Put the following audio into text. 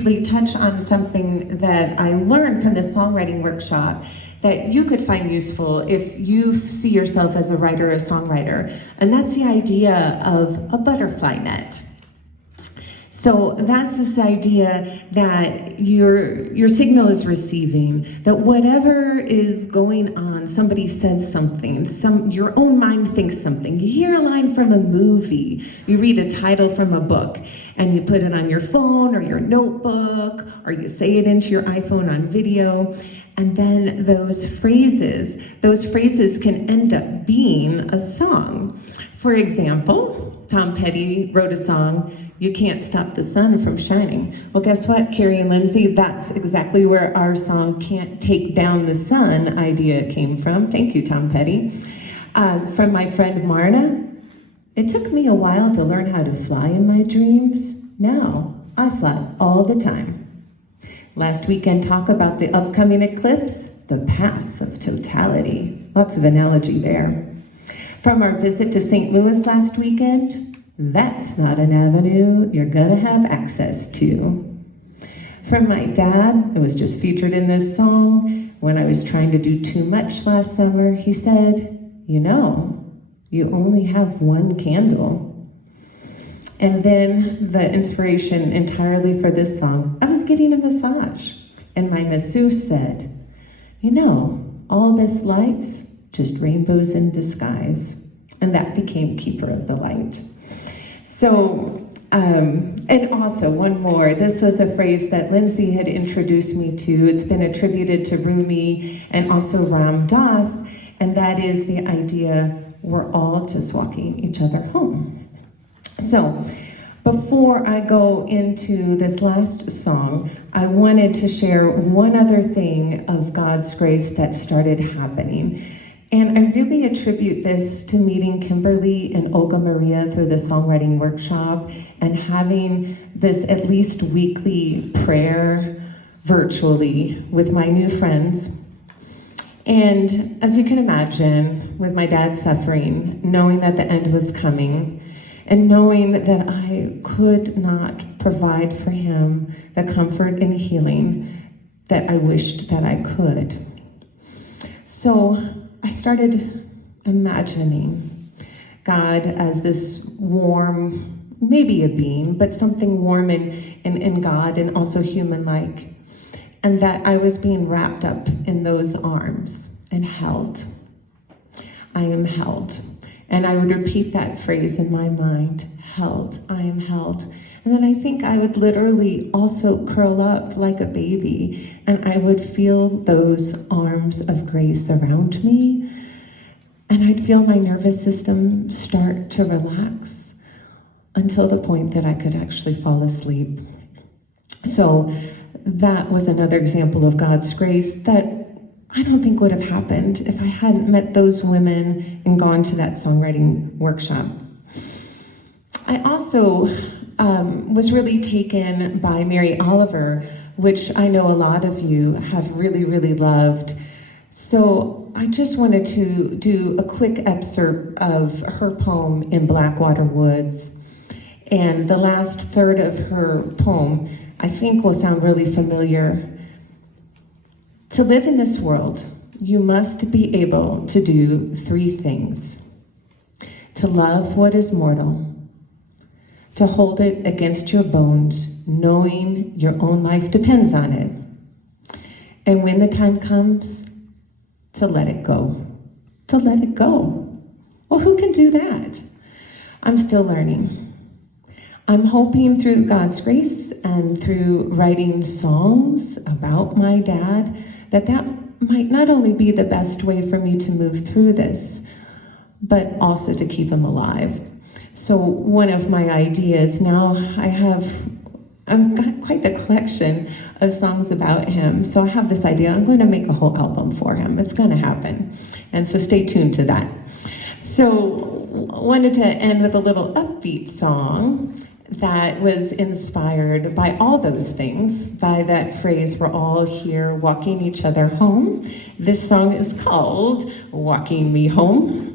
briefly touch on something that I learned from the songwriting workshop that you could find useful if you see yourself as a writer or a songwriter, and that's the idea of a butterfly net. So that's this idea that your signal is receiving, that whatever is going on, somebody says something, your own mind thinks something. You hear a line from a movie, you read a title from a book, and you put it on your phone or your notebook, or you say it into your iPhone on video, and then those phrases can end up being a song. For example, Tom Petty wrote a song, "You Can't Stop the Sun from Shining." Well, guess what, Carrie and Lyndsie? That's exactly where our song "Can't Take Down the Sun" idea came from. Thank you, Tom Petty. From my friend Marna, "It took me a while to learn how to fly in my dreams. Now, I fly all the time." Last weekend, talk about the upcoming eclipse, the path of totality. Lots of analogy there. From our visit to St. Louis last weekend, that's not an avenue you're gonna have access to. From my dad, it was just featured in this song, when I was trying to do too much last summer, he said, "You know, you only have one candle." And then the inspiration entirely for this song, I was getting a massage, and my masseuse said, "You know, all this light's just rainbows in disguise." And that became Keeper of the Light. So, and also one more, this was a phrase that Lyndsie had introduced me to. It's been attributed to Rumi and also Ram Dass, and that is the idea we're all just walking each other home. So, before I go into this last song, I wanted to share one other thing of God's grace that started happening. And I really attribute this to meeting Kimberly and Olga Maria through the songwriting workshop and having this at least weekly prayer virtually with my new friends. And as you can imagine, with my dad suffering, knowing that the end was coming, and knowing that I could not provide for him the comfort and healing that I wished that I could. So I started imagining God as this warm, maybe a being, but something warm in God and also human-like, and that I was being wrapped up in those arms and held. I am held. And I would repeat that phrase in my mind, held, I am held. And then I think I would literally also curl up like a baby, and I would feel those arms of grace around me, and I'd feel my nervous system start to relax until the point that I could actually fall asleep. So that was another example of God's grace that I don't think would have happened if I hadn't met those women and gone to that songwriting workshop. I also was really taken by Mary Oliver, which I know a lot of you have really, really loved. So I just wanted to do a quick excerpt of her poem in Blackwater Woods. And the last third of her poem, I think, will sound really familiar. To live in this world, you must be able to do three things: to love what is mortal, to hold it against your bones, knowing your own life depends on it, and when the time comes, to let it go. To let it go. Well, who can do that? I'm still learning. I'm hoping through God's grace and through writing songs about my dad that might not only be the best way for me to move through this, but also to keep him alive. So one of my ideas now, I've got quite the collection of songs about him. So I have this idea, I'm going to make a whole album for him. It's going to happen. And so stay tuned to that. So wanted to end with a little upbeat song that was inspired by all those things, by that phrase, we're all here walking each other home. This song is called Walking Me Home.